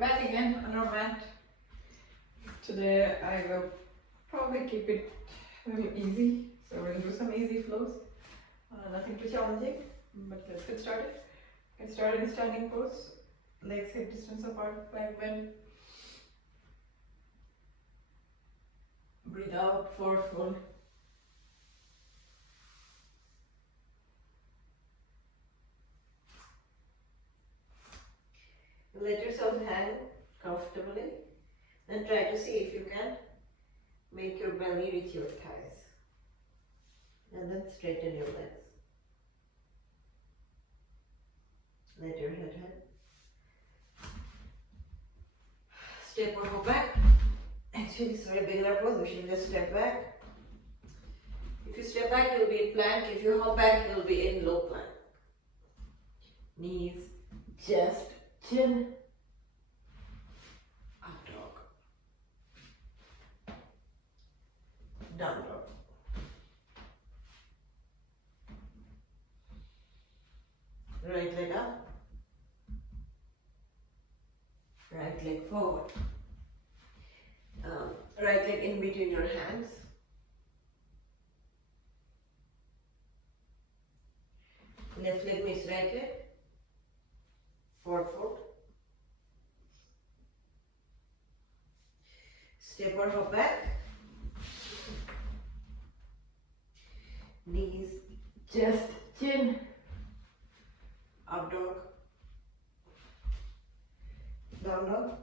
back again on our mat. Today I will probably keep it a little easy. So we'll do some easy flows. Nothing too challenging, but let's get started. Get started in standing pose. Legs hip distance apart, back bend. Breathe out, forward fold. Let yourself hang comfortably and try to see if you can make your belly reach your thighs. And then straighten your legs. Let your head hang. Step or go back. Actually, it's very beginner pose. We should just step back. If you step back, you'll be in plank. If you hop back, you'll be in low plank. Knees, chest, chin. Up dog. Down dog. Right leg up. Right leg forward. Right leg in between your hands. Left leg meets right leg. Forward fold. Step or hop back. Knees, chest, chin. Up dog. Down dog.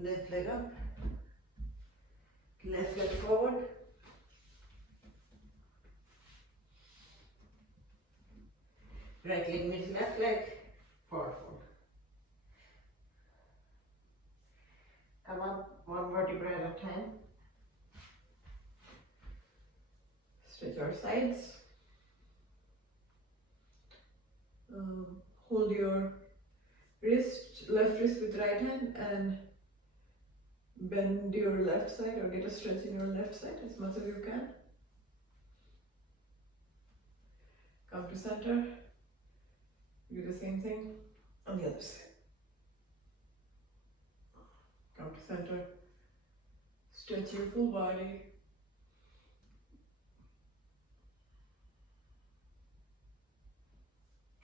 Left leg up. Left leg forward. Right leg meets left leg. Forward fold. Come on, one vertebra at a time. Stretch our sides. Hold your left wrist with right hand and bend your left side or get a stretch in your left side as much as you can. Come to center. Do the same thing on the other side. Come to center. Stretch your full body.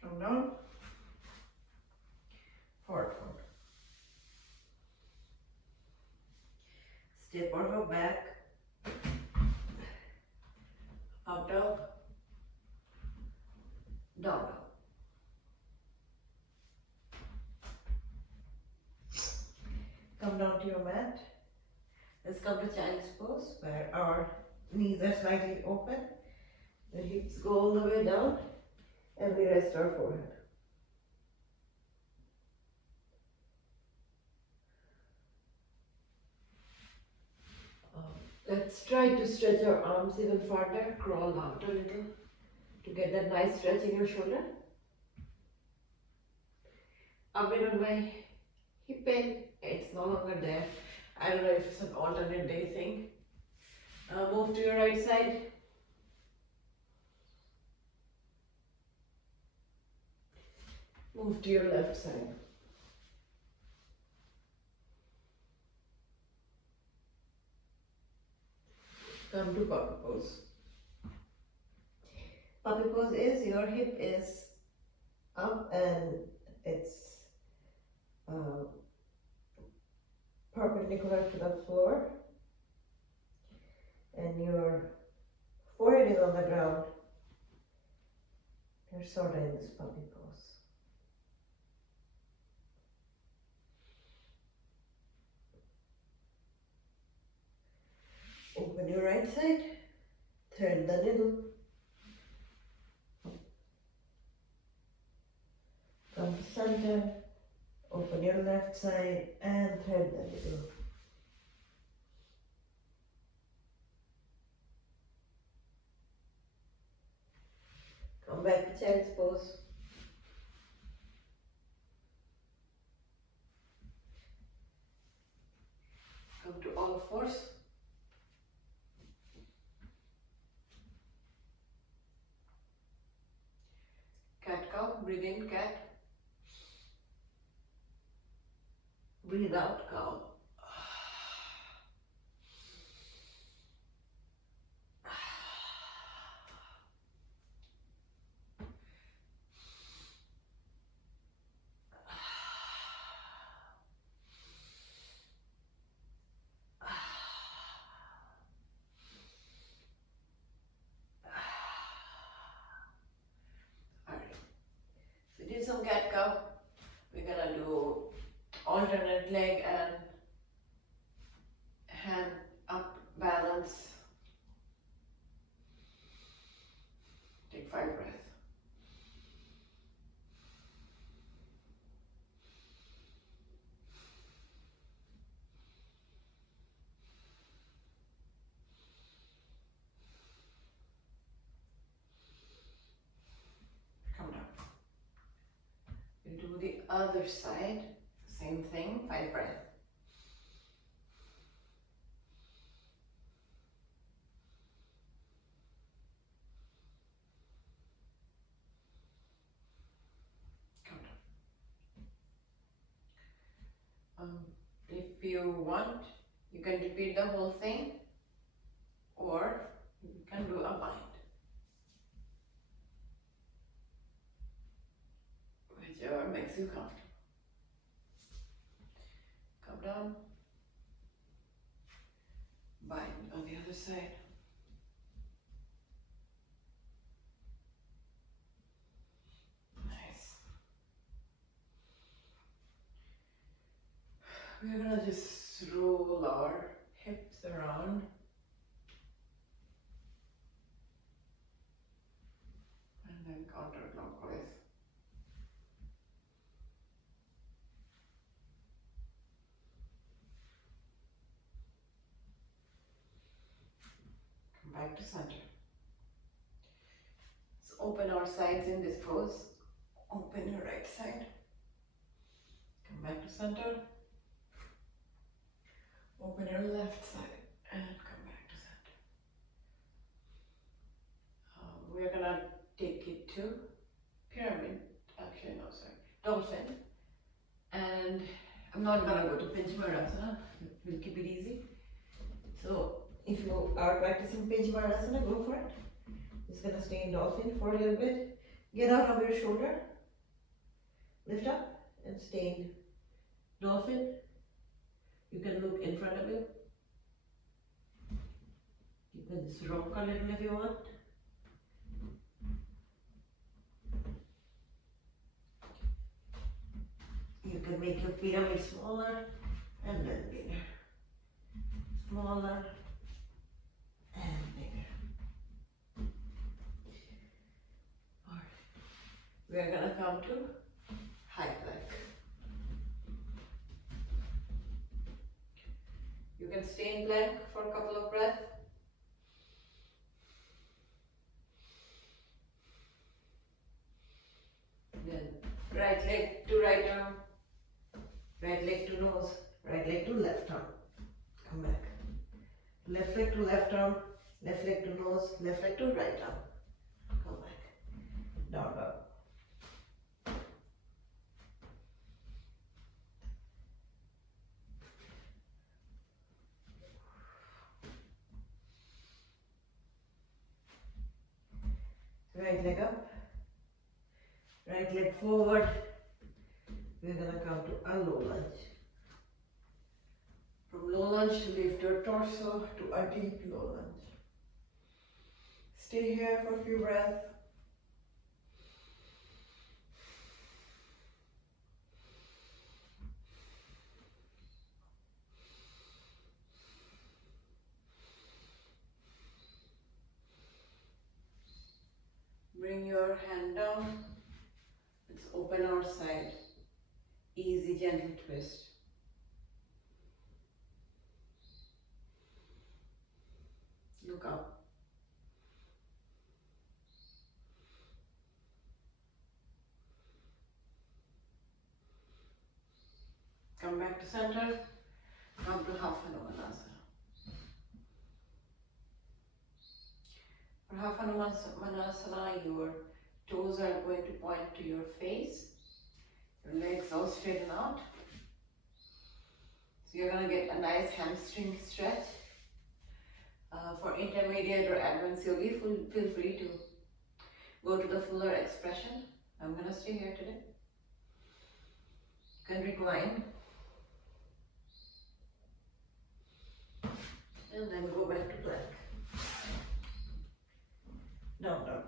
Come down. Forward fold. Step or hop back. Up dog. Down dog. Come down to your mat. Let's come to child's pose where our knees are slightly open. The hips go all the way down and we rest our forehead. Let's try to stretch our arms even further. Crawl out a little to get that nice stretch in your shoulder. A bit on my hip pain, it's no longer there. I don't know if it's an alternate day thing. Move to your right side. Move to your left side. Come to puppy pose. Puppy pose is your hip is up and it's perpendicular to the floor and your forehead is on the ground. You're sort of in this puppy pose. Open your right side, thread the needle. Come to center, open your left side and thread the needle. Come back to child's pose. Come to all fours. Cat cow, breathe in, cat. Breathe out, cow. Alright, so we did some cat cow. We're gonna do alternate leg and hand up balance. Take 5 breaths. Come down. We'll do the other side. Same thing, 5 breaths. Come down. If you want, you can repeat the whole thing, or you can do a bind. Whichever makes you comfortable. Come down. Bind on the other side. Nice. We're gonna just roll our hips around. And then counterclockwise. Come back to center. Let's open our sides in this pose. Open your right side. Come back to center. Open your left side and come back to center. We're gonna take it to pyramid. Actually, no, sorry, dolphin. And I'm not gonna go to Pinch Marasana. We'll keep it easy. So if you are practicing Pinch Marasana, go for it. Just gonna stay in dolphin for a little bit. Get out of your shoulder. Lift up and stay in dolphin. You can look in front of you. You can just rock a little if you want. You can make your pyramid smaller and then bigger. Smaller and bigger. Alright. We are gonna come to high plank. You can stay in plank for a couple of breaths. Then right leg to right arm, right leg to nose, right leg to left arm. Come back. Left leg to left arm, left leg to nose, left leg to right arm. Come back. Down dog. Right leg up, right leg forward. We're gonna come to a low lunge. From low lunge to lift your torso to a deep low lunge. Stay here for a few breaths. Bring your hand down. Let's open our side. Easy, gentle twist. Look up. Come back to center. Come to half Hanumanasana. For half Hanumanasana, your toes are going to point to your face. Your legs all straighten out. So you're going to get a nice hamstring stretch. For intermediate or advanced yogi, feel free to go to the fuller expression. I'm going to stay here today. You can recline. And then go back to plank. Down dog.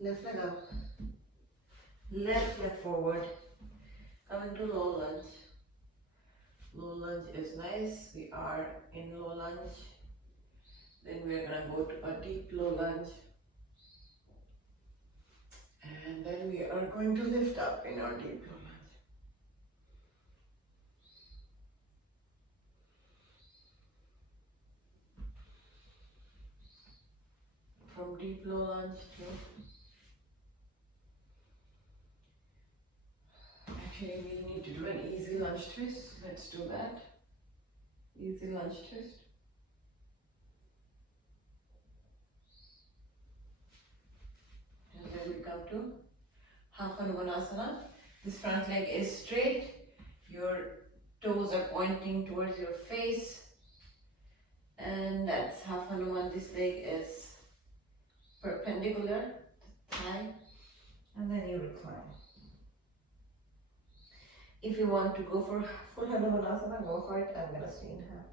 Left leg up. Left leg forward. Coming to low lunge. Low lunge is nice. We are in low lunge. Then we are going to go to a deep low lunge. And then we are going to lift up in our deep low lunge. From deep low lunge to actually we need to do an easy lunge twist. Let's do that. Easy lunge twist. And then we come to half Hanumanasana. This front leg is straight. Your toes are pointing towards your face. And that's half Hanuman. This leg is perpendicular to thigh. And then you recline. If you want to go for full Hanumanasana, go for it. I'm going to stay in half.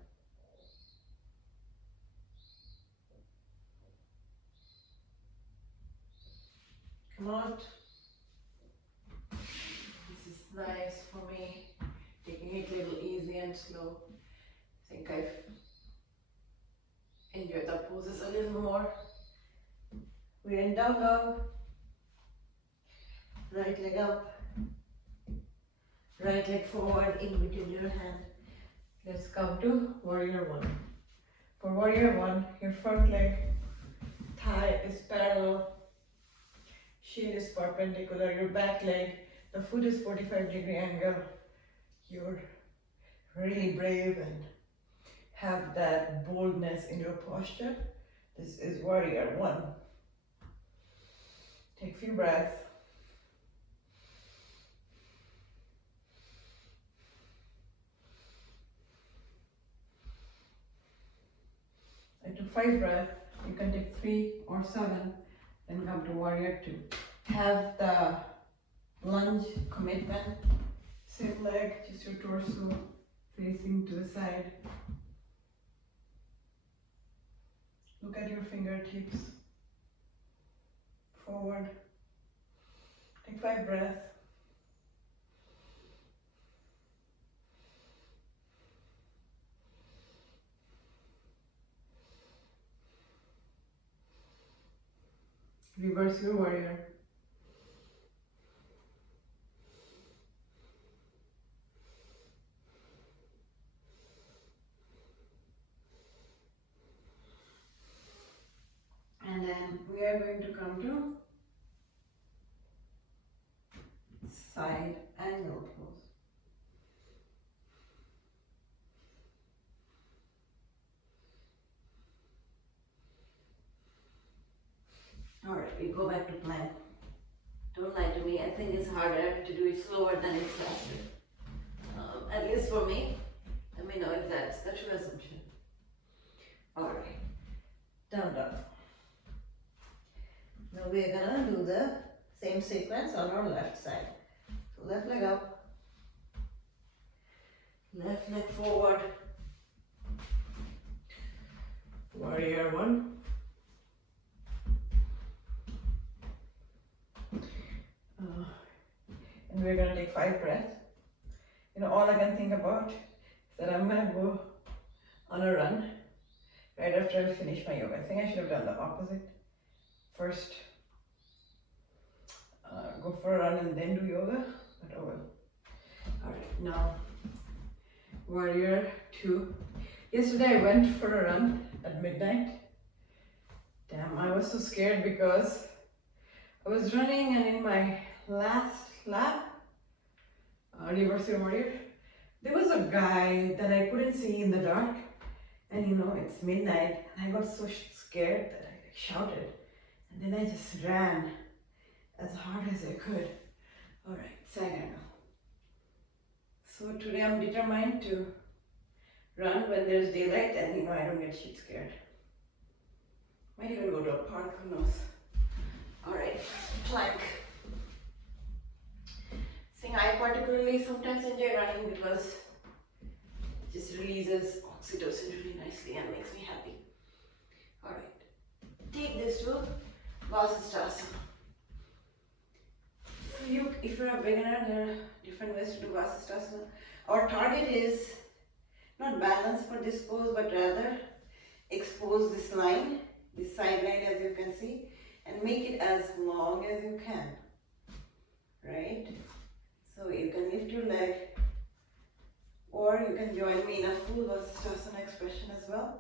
Come out. This is nice for me. Taking it a little easy and slow. I think I've enjoyed the poses a little more. We're in down dog. Right leg up. Right leg forward in between your hand. Let's come to warrior one. For warrior one, your front leg, thigh is parallel. Shin is perpendicular. Your back leg, the foot is 45-degree angle. You're really brave and have that boldness in your posture. This is warrior one. Take a few breaths. I took 5 breaths. You can take 3 or 7. Then come to warrior 2. Have the lunge commitment. Same leg, just your torso facing to the side. Look at your fingertips. Forward. Take 5 breaths. Reverse your warrior. And then we are going to come to side angle pose. Alright, we go back to plank. Don't lie to me, I think it's harder to do it slower than it's faster. At least for me. Let me know if that's the true assumption. Alright, down dog. Now we're gonna do the same sequence on our left side. So left leg up, left leg forward, warrior one. And we're gonna take 5 breaths. You know, all I can think about is that I'm gonna go on a run right after I finish my yoga. I think I should have done the opposite. First, go for a run and then do yoga, but oh well. Alright, now, warrior 2. Yesterday I went for a run at midnight. Damn, I was so scared because I was running and in my last lap, reverse your warrior, there was a guy that I couldn't see in the dark And it's midnight, and I got so scared that I shouted, and then I just ran as hard as I could. All right, side angle. So today I'm determined to run when there's daylight and I don't get shit scared. Might even go to a park, who knows. Alright, plank. I particularly sometimes enjoy running because it just releases oxytocin really nicely and makes me happy. Alright, take this to Vasisthasana. So if you're a beginner, there are different ways to do Vasisthasana. Our target is not balance for this pose, but rather expose this line, this side line as you can see, and make it as long as you can, right? So you can lift your leg, or you can join me in a full Vasisthasana expression as well.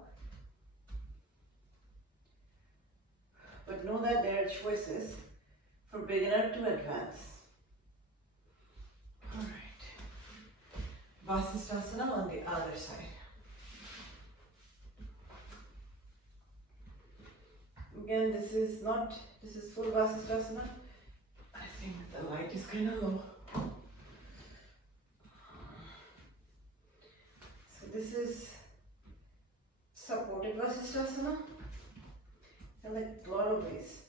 But know that there are choices for beginner to advance. Alright, Vasisthasana on the other side. Again, this is full Vasisthasana. I think the light is kind of low. So this is supported Vasisthasana. And like a lot of ways.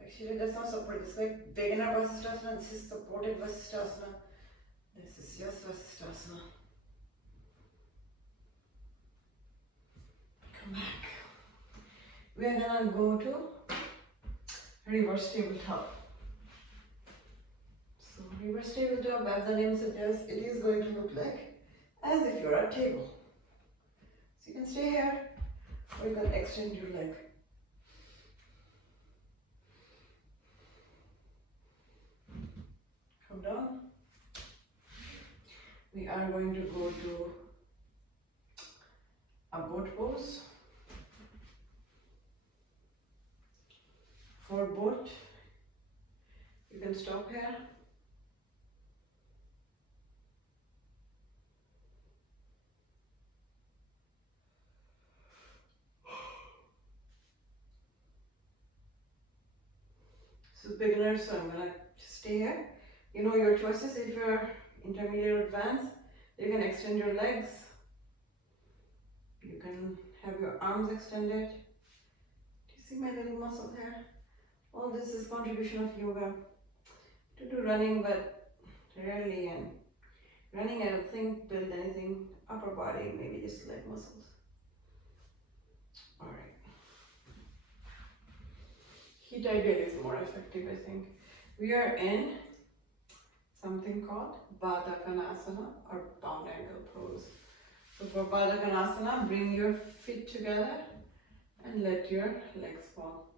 Actually, that's not supported. It's like beginner Vasisthasana. This is supported Vasisthasana. This is just Vasisthasana. Come back. We are gonna go to reverse tabletop. So reverse tabletop, as the name suggests, it is going to look like as if you're at a table. So you can stay here, or you can extend your leg. Come down. We are going to go to a boat pose. For boat, you can stop here. So beginners, so I'm gonna stay here. You know your choices. If you're intermediate or advanced, you can extend your legs. You can have your arms extended. Do you see my little muscle here? All this is contribution of yoga. To do running, but rarely, and running I don't think build anything. Upper body, maybe just leg muscles. Alright. Heat ideal is more effective, I think. We are in something called Baddha Konasana or bound ankle pose. So for Baddha Konasana, bring your feet together and let your legs fall.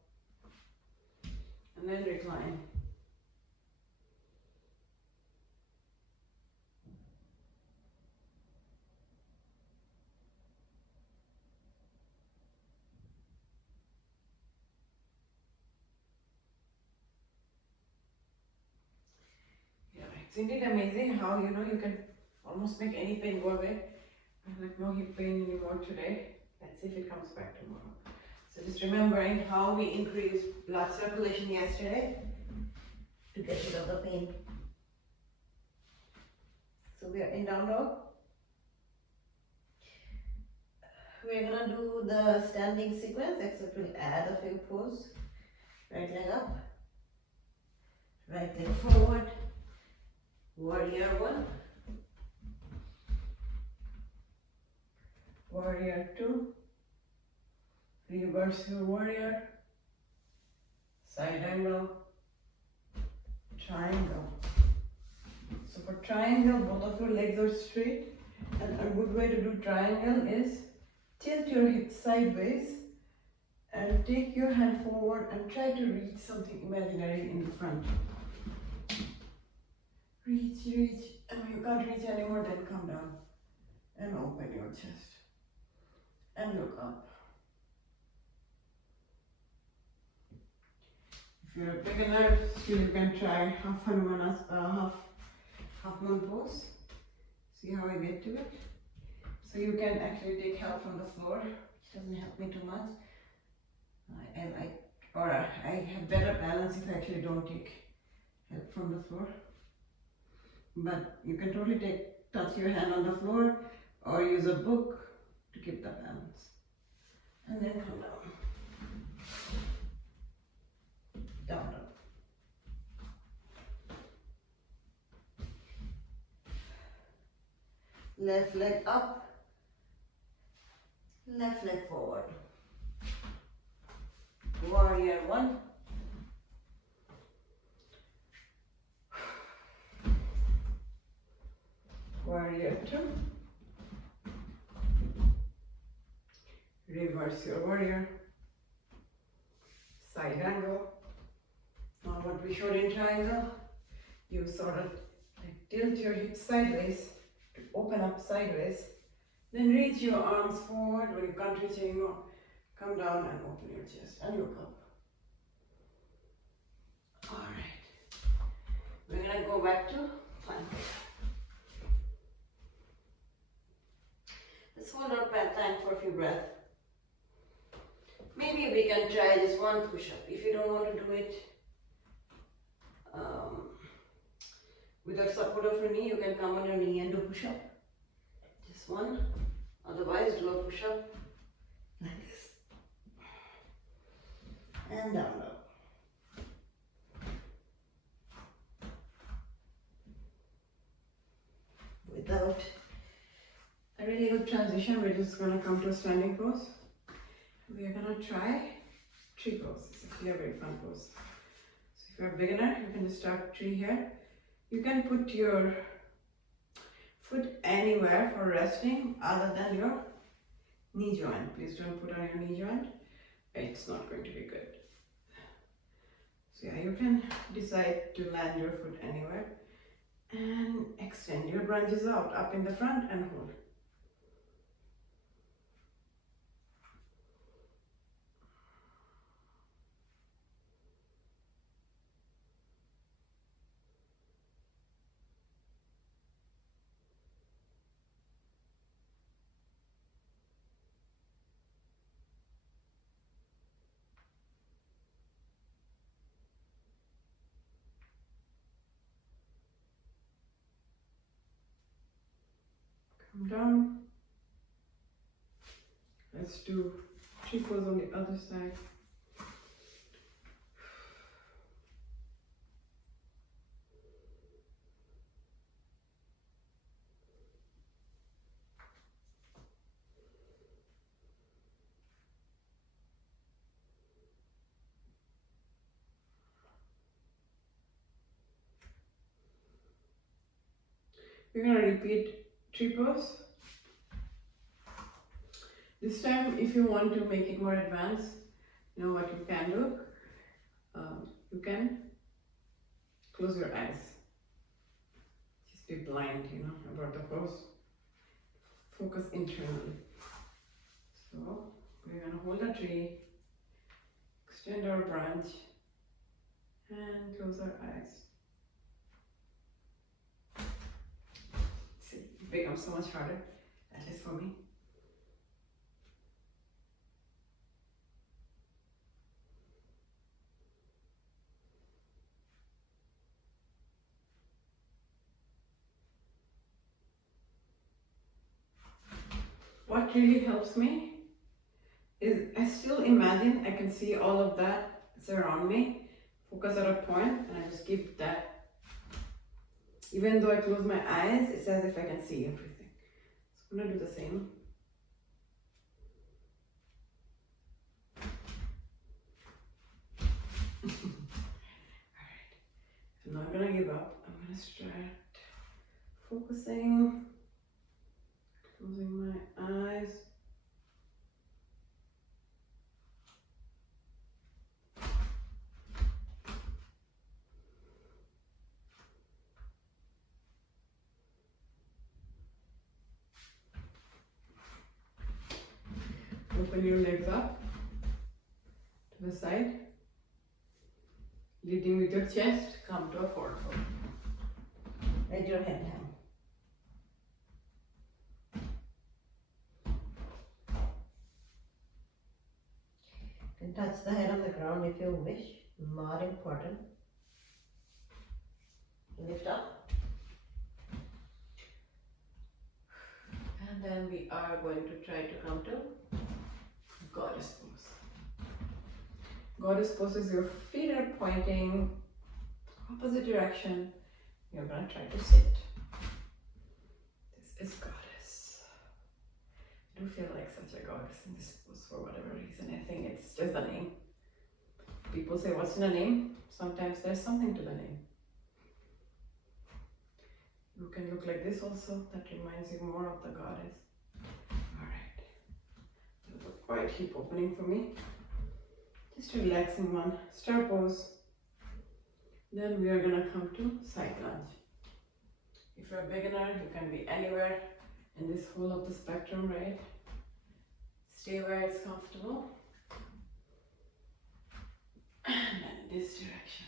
And then recline. Yeah, it's indeed amazing how you can almost make any pain go away. I have no hip pain anymore today. Let's see if it comes back tomorrow. So just remembering how we increased blood circulation yesterday to get rid of the pain. So we are in down dog. We are gonna do the standing sequence, except we'll add a few poses. Right leg up, right leg forward, warrior one, warrior two, reverse your warrior, side angle, triangle. So for triangle, both of your legs are straight, and a good way to do triangle is tilt your hips sideways and take your hand forward and try to reach something imaginary in the front. Reach, and when you can't reach anymore, then come down and open your chest and look up. If you're a beginner, still you can try half moon pose. See how I get to it. So you can actually take help from the floor, which doesn't help me too much. I have better balance if I actually don't take help from the floor. But you can totally touch your hand on the floor or use a book to keep the balance. And then come down. Down, down. Left leg up, left leg forward. Warrior 1. Warrior 2. Reverse your warrior. Side angle. Now what we showed in triangle, you sort of like tilt your hips sideways to open up sideways. Then reach your arms forward. When you can't reach anymore, come down and open your chest and look up. Alright. We're gonna go back to plank. Let's hold our plank for a few breaths. Maybe we can try just one push-up. If you don't want to do it without support of your knee, you can come on your knee and do push-up. Just one. Otherwise, do a push-up like this. And down low. Without a really good transition, we're just going to come to a standing pose. We are going to try tree pose. It's actually a very fun pose. So if you're a beginner, you can just start tree here. You can put your foot anywhere for resting other than your knee joint. Please don't put on your knee joint. It's not going to be good. So yeah, you can decide to land your foot anywhere and extend your branches out, up in the front and hold. Come down. Let's do tree pose on the other side. We're going to repeat tree pose. This time, if you want to make it more advanced, you know what you can do? You can close your eyes. Just be blind, about the pose. Focus internally. So, we're going to hold a tree, extend our branch, and close our eyes. See, it becomes so much harder, at least for me. What really helps me is I still imagine I can see all of that around me, focus at a point, and I just keep that. Even though I close my eyes, it's as if I can see everything. So I'm going to do the same. Alright, I'm not going to give up. I'm going to start focusing, closing my eyes. Open your legs up to the side. Leading with your chest, come to a forward fold. Let your head down. You can touch the head on the ground if you wish, not important. Lift up. And then we are going to try to come to goddess pose. Goddess pose is your feet are pointing opposite direction. You're gonna try to sit. This is goddess. I do feel like such a goddess in this pose for whatever reason. I think it's just the name. People say, what's in a name? Sometimes there's something to the name. You can look like this also. That reminds you more of the goddess. Alright. There's a quiet hip opening for me. Just a relaxing one. Star pose. Then we are gonna come to side lunge. If you're a beginner, you can be anywhere in this whole of the spectrum, right? Stay where it's comfortable. And then this direction.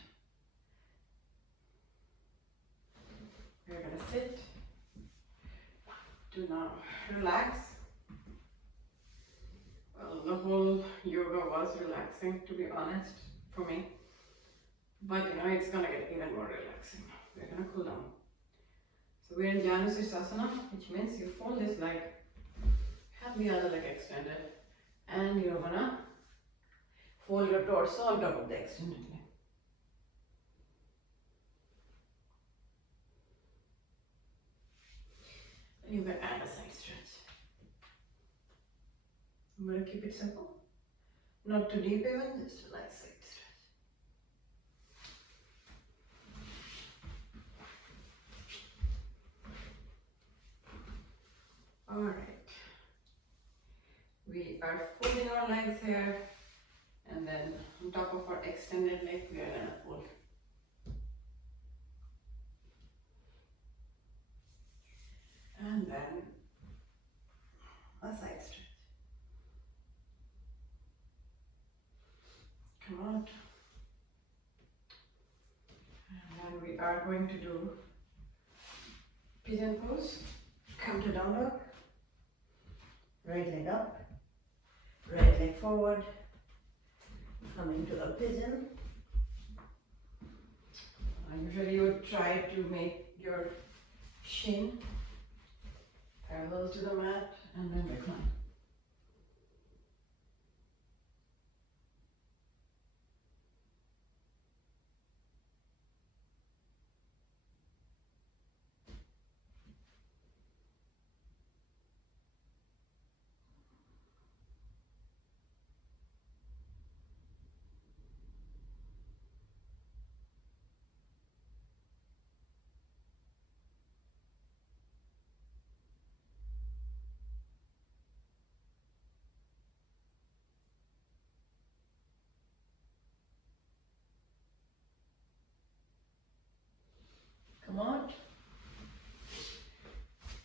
We're gonna sit. Do now relax. Well, the whole yoga was relaxing, to be honest, for me. But you know, it's gonna get even more relaxing. We're gonna cool down. So we're in Janu Sirsasana, which means you fold this leg, have the other leg extended, and you're gonna fold your torso on top of the extended leg. And you can add a side stretch. I'm gonna keep it simple. Not too deep even, just a nice side stretch. Alright. We are folding our legs here, and then on top of our extended leg, we are gonna fold. And then a side stretch. Come out. And then we are going to do pigeon pose. Come to down dog. Right leg up, right leg forward, coming to a pigeon. Usually you would try to make your shin parallel to the mat and then recline. Come out.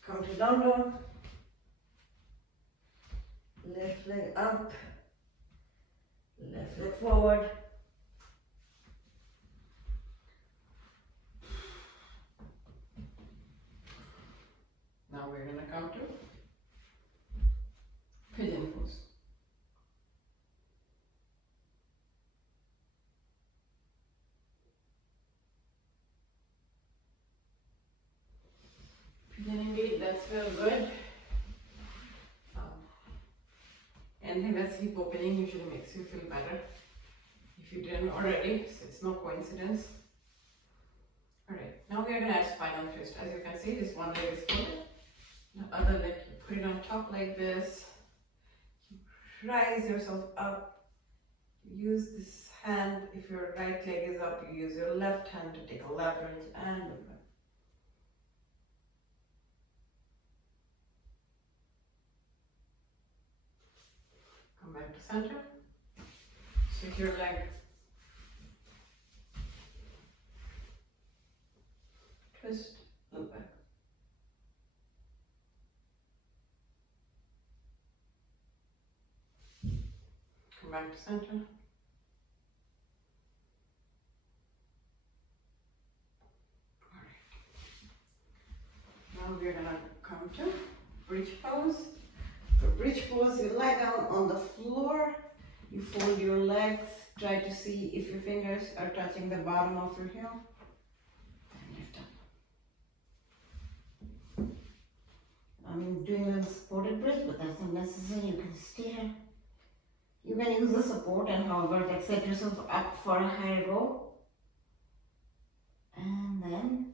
Come to down dog. Left leg up, left leg forward. Now we're gonna come to pigeon pose. Pigeon indeed, that's feel good. Anything that's hip opening usually makes you feel better. If you didn't already, so it's no coincidence. Alright, now we are gonna add spinal twist. As you can see, this one leg is folded. The other leg, you put it on top like this. You rise yourself up. You use this hand. If your right leg is up, you use your left hand to take a leverage and move it. Come back to center. Switch your leg. Twist, move back. Come back to center. Alright. Now we're gonna come to bridge pose. For bridge pose, you lie down on the floor, you fold fold your legs. Try to see if your fingers are touching the bottom of your heel. And lift up. I'm doing a supported bridge, but that's not necessary. You can stay here. You can use the support and however set yourself up for a higher roll. And then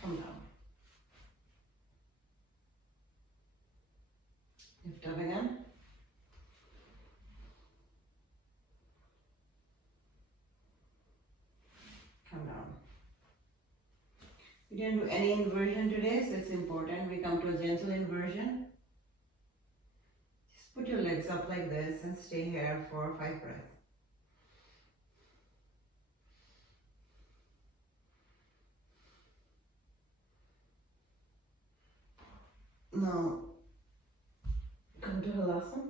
come down. Lift up again. Come down. We didn't do any inversion today, so it's important we come to a gentle inversion. Just put your legs up like this and stay here for 5 breaths. Now, come to Halasana.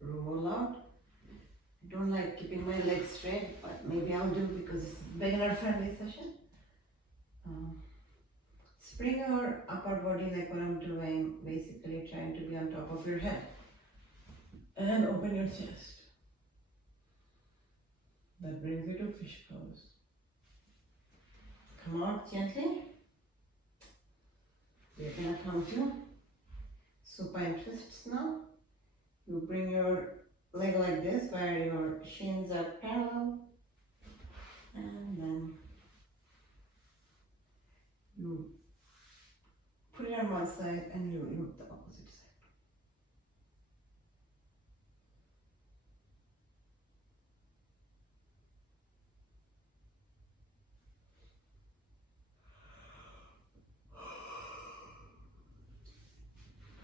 Roll out. I don't like keeping my legs straight, but maybe I'll do because it's a beginner friendly session. Spring your upper body like what I'm doing, basically trying to be on top of your head. And open your chest. That brings you to fish pose. Come out gently. We're gonna come to supine twists now. You bring your leg like this where your shins are parallel. And then you put it on one side and you look the opposite side.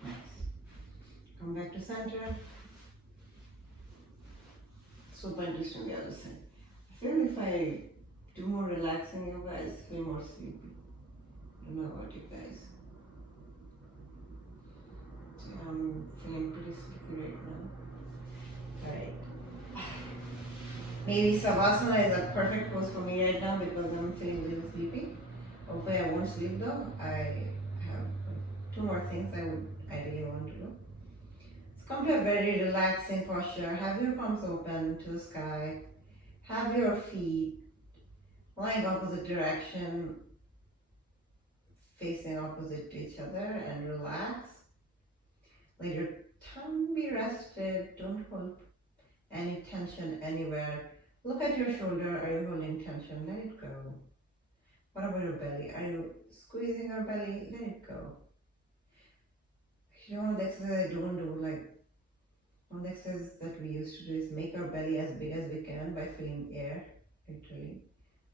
Nice. Come back to center. Supine twist on the other side. I feel if I do more relaxing yoga, I feel more sleepy. I don't know about you guys. So I'm feeling pretty sleepy right now. Alright. Maybe Savasana is a perfect pose for me right now because I'm feeling a little sleepy. Hopefully I won't sleep though. I have 2 more things I would ideally want to do. Let's come to a very relaxing posture. Have your palms open to the sky. Have your feet lying opposite direction, facing opposite to each other, and relax. Let your tongue be rested. Don't hold any tension anywhere. Look at your shoulder. Are you holding tension? Let it go. What about your belly? Are you squeezing your belly? Let it go. You know, the exercise I don't do, like one of the exercises that we used to do is make our belly as big as we can by filling air, literally.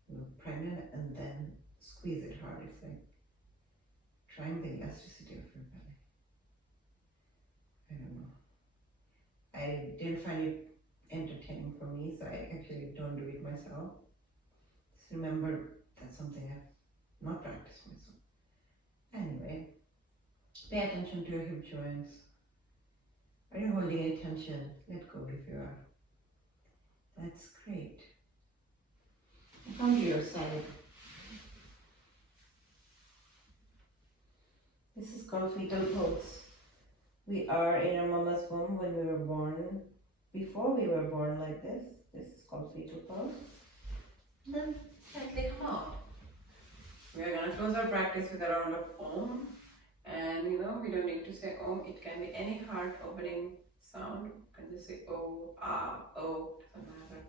You're pregnant and then squeeze it hard. It's like trying the elasticity of your belly. I don't know. I didn't find it entertaining for me, so I actually don't do it myself. Just remember that's something I've not practiced myself. Anyway, pay attention to your hip joints. Are you holding any tension? Let go if you are. That's great. Come to your side. This is called fetal pose. We are in our mama's womb when we were born. Before we were born like this is called fetal pose. And then slightly come out. We are going to close our practice with a round of Om. And you know, we don't need to say Om. It can be any heart opening sound. You can just say O, Ah, O, doesn't matter.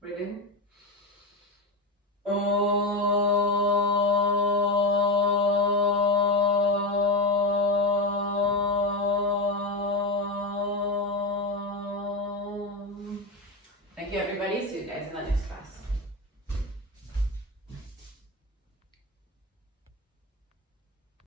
Breathe in. Om. Thank you everybody. See you guys in the next class.